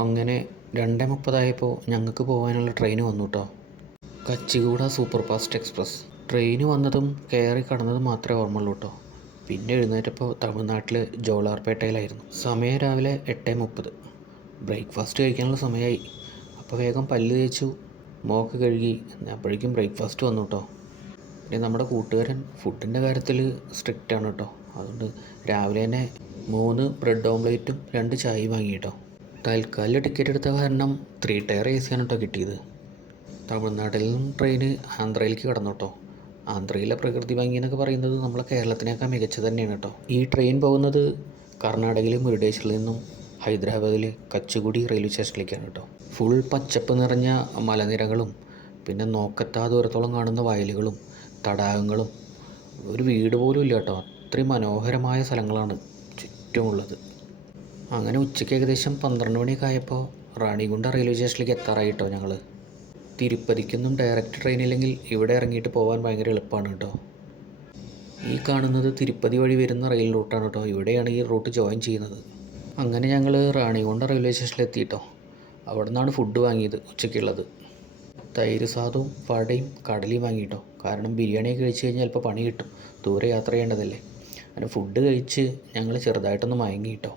അങ്ങനെ 2:30 ഞങ്ങൾക്ക് പോകാനുള്ള ട്രെയിൻ വന്നു കേട്ടോ. കച്ചിഗൂഡ സൂപ്പർ ഫാസ്റ്റ് എക്സ്പ്രസ്. ട്രെയിൻ വന്നതും കയറി കടന്നതും മാത്രമേ ഓർമ്മയുള്ളൂ കേട്ടോ. പിന്നെ എഴുന്നേറ്റപ്പോൾ തമിഴ്നാട്ടിൽ ജോലാർപേട്ടയിലായിരുന്നു. സമയം രാവിലെ 8:30. ബ്രേക്ക്ഫാസ്റ്റ് കഴിക്കാനുള്ള സമയമായി. അപ്പോൾ വേഗം പല്ല് തേച്ചു, മുഖമൊക്കെ കഴുകി. അപ്പോഴേക്കും ബ്രേക്ക്ഫാസ്റ്റ് വന്നു കേട്ടോ. പിന്നെ നമ്മുടെ കൂട്ടുകാരൻ ഫുഡിൻ്റെ കാര്യത്തിൽ സ്ട്രിക്റ്റ് ആണ് കേട്ടോ. അതുകൊണ്ട് രാവിലെ തന്നെ 3 ബ്രെഡ് ഓംലേറ്റും 2 ചായയും വാങ്ങി കേട്ടോ. തൽക്കാലം ടിക്കറ്റ് എടുത്ത കാരണം 3 ടയർ AC ആണ് കേട്ടോ കിട്ടിയത്. തമിഴ്നാട്ടിൽ നിന്നും ട്രെയിന് ആന്ധ്രയിലേക്ക് കടന്നു കേട്ടോ. ആന്ധ്രയിലെ പ്രകൃതി ഭംഗി എന്നൊക്കെ പറയുന്നത് നമ്മളെ കേരളത്തിനേക്കാൾ മികച്ചത് തന്നെയാണ് കേട്ടോ. ഈ ട്രെയിൻ പോകുന്നത് കർണാടകയിലെ മുരുടേശ്വറിൽ നിന്നും ഹൈദരാബാദിലെ കച്ചുകുടി റെയിൽവേ സ്റ്റേഷനിലേക്കാണ് കേട്ടോ. ഫുൾ പച്ചപ്പ് നിറഞ്ഞ മലനിരകളും പിന്നെ നോക്കെത്താ ദൂരത്തോളം കാണുന്ന വയലുകളും തടാകങ്ങളും ഒരു വീട് പോലും ഇല്ല കേട്ടോ. അത്രയും മനോഹരമായ സ്ഥലങ്ങളാണ് ചുറ്റുമുള്ളത്. അങ്ങനെ ഉച്ചയ്ക്ക് ഏകദേശം 12 മണിയൊക്കെ ആയപ്പോൾ റാണിഗുണ്ട റെയിൽവേ സ്റ്റേഷനിലേക്ക് എത്താറായി കേട്ടോ. ഞങ്ങൾ തിരുപ്പതിക്കൊന്നും ഡയറക്റ്റ് ട്രെയിനില്ലെങ്കിൽ ഇവിടെ ഇറങ്ങിയിട്ട് പോകാൻ ഭയങ്കര എളുപ്പമാണ് കേട്ടോ. ഈ കാണുന്നത് തിരുപ്പതി വഴി വരുന്ന റെയിൽ റൂട്ടാണ് കേട്ടോ. ഇവിടെയാണ് ഈ റൂട്ട് ജോയിൻ ചെയ്യുന്നത്. അങ്ങനെ ഞങ്ങൾ റാണിഗുണ്ട റെയിൽവേ സ്റ്റേഷനിൽ എത്തി കേട്ടോ. അവിടെ നിന്നാണ് ഫുഡ് വാങ്ങിയത് ഉച്ചയ്ക്കുള്ളത്. തൈര് സാദവും വടയും കടലയും വാങ്ങിയിട്ടോ. കാരണം ബിരിയാണിയൊക്കെ കഴിച്ച് കഴിഞ്ഞാൽ ചിലപ്പോൾ പണി കിട്ടും, ദൂരെ യാത്ര ചെയ്യേണ്ടതല്ലേ. അങ്ങനെ ഫുഡ് കഴിച്ച് ഞങ്ങൾ ചെറുതായിട്ടൊന്ന് മയങ്ങി കേട്ടോ.